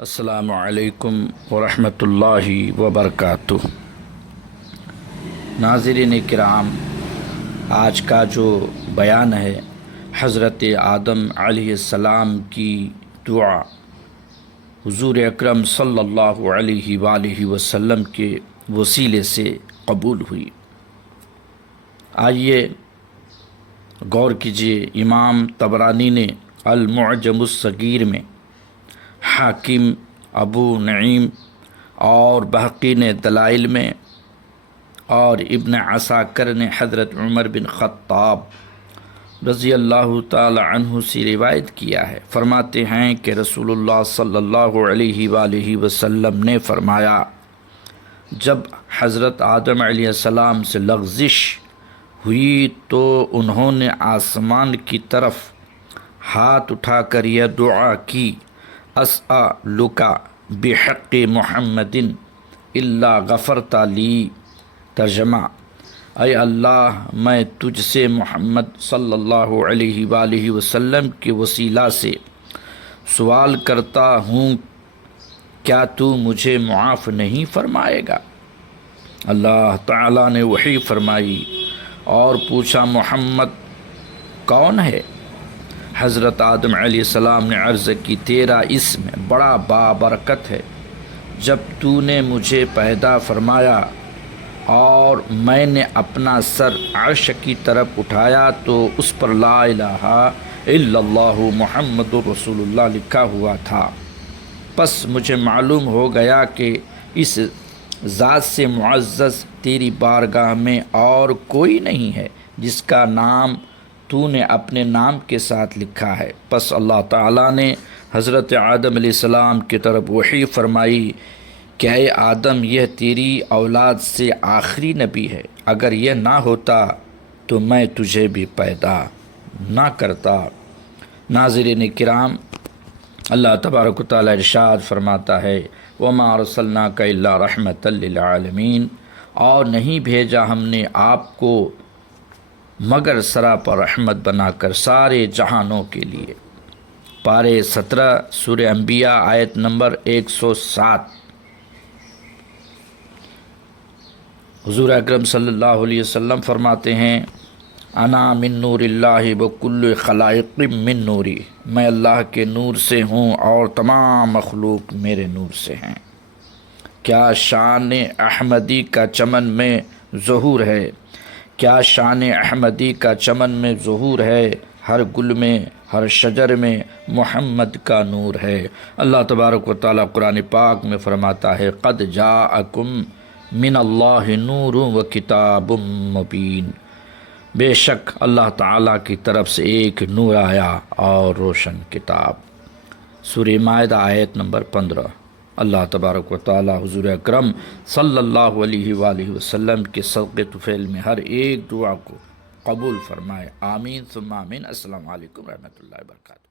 السلام علیکم ورحمۃ اللہ وبرکاتہ۔ ناظرین کرام، آج کا جو بیان ہے حضرت آدم علیہ السلام کی دعا حضور اکرم صلی اللہ علیہ وآلہ وسلم کے وسیلے سے قبول ہوئی۔ آئیے غور کیجیے، امام طبرانی نے المعجم الصغیر میں، حاکم ابو نعیم اور بہقی نے دلائل میں، اور ابن عساکر نے حضرت عمر بن خطاب رضی اللہ تعالی عنہ سے روایت کیا ہے۔ فرماتے ہیں کہ رسول اللہ صلی اللہ علیہ وآلہ وسلم نے فرمایا، جب حضرت آدم علیہ السلام سے لغزش ہوئی تو انہوں نے آسمان کی طرف ہاتھ اٹھا کر یہ دعا کی، اسألک بحق محمد الا غفرت لی۔ ترجمہ: اے اللہ، میں تجھ سے محمد صلی اللہ علیہ وآلہ وسلم کے وسیلہ سے سوال کرتا ہوں، کیا تو مجھے معاف نہیں فرمائے گا؟ اللہ تعالیٰ نے وحی فرمائی اور پوچھا، محمد کون ہے؟ حضرت آدم علیہ السلام نے عرض کی، تیرا اسم بڑا بابرکت ہے۔ جب تو نے مجھے پیدا فرمایا اور میں نے اپنا سر عرش کی طرف اٹھایا تو اس پر لا الہ الا اللہ محمد رسول اللہ لکھا ہوا تھا۔ پس مجھے معلوم ہو گیا کہ اس ذات سے معزز تیری بارگاہ میں اور کوئی نہیں ہے جس کا نام تو نے اپنے نام کے ساتھ لکھا ہے۔ پس اللہ تعالیٰ نے حضرت آدم علیہ السلام کی طرف وحی فرمائی کہ اے آدم، یہ تیری اولاد سے آخری نبی ہے، اگر یہ نہ ہوتا تو میں تجھے بھی پیدا نہ کرتا۔ ناظرین کرام، اللہ تبارک و تعالیٰ ارشاد فرماتا ہے، وَمَا أَرْسَلْنَاكَ إِلَّا رَحْمَةً لِّلْعَالَمِينَ، اور نہیں بھیجا ہم نے آپ کو مگر سراپا رحمت بنا کر سارے جہانوں کے لیے۔ پارے 17 سورہ انبیاء آیت نمبر 107۔ حضور اکرم صلی اللہ علیہ وسلم فرماتے ہیں، انا من نور اللہ بکل خلائق من نوری، میں اللہ کے نور سے ہوں اور تمام مخلوق میرے نور سے ہیں۔ کیا شان احمدی کا چمن میں ظہور ہے، کیا شان احمدی کا چمن میں ظہور ہے، ہر گل میں، ہر شجر میں محمد کا نور ہے۔ اللہ تبارک و تعالیٰ قرآن پاک میں فرماتا ہے، قد جاءکم من اللہ نور و کتاب مبین، بے شک اللہ تعالیٰ کی طرف سے ایک نور آیا اور روشن کتاب۔ سورہ مائدہ آیت نمبر 15۔ اللہ تبارک و تعالیٰ حضور اکرم صلی اللہ علیہ وآلہ وسلم کے صدقے طفیل میں ہر ایک دعا کو قبول فرمائے، آمین ثم آمین۔ السلام علیکم ورحمۃ اللہ وبرکاتہ۔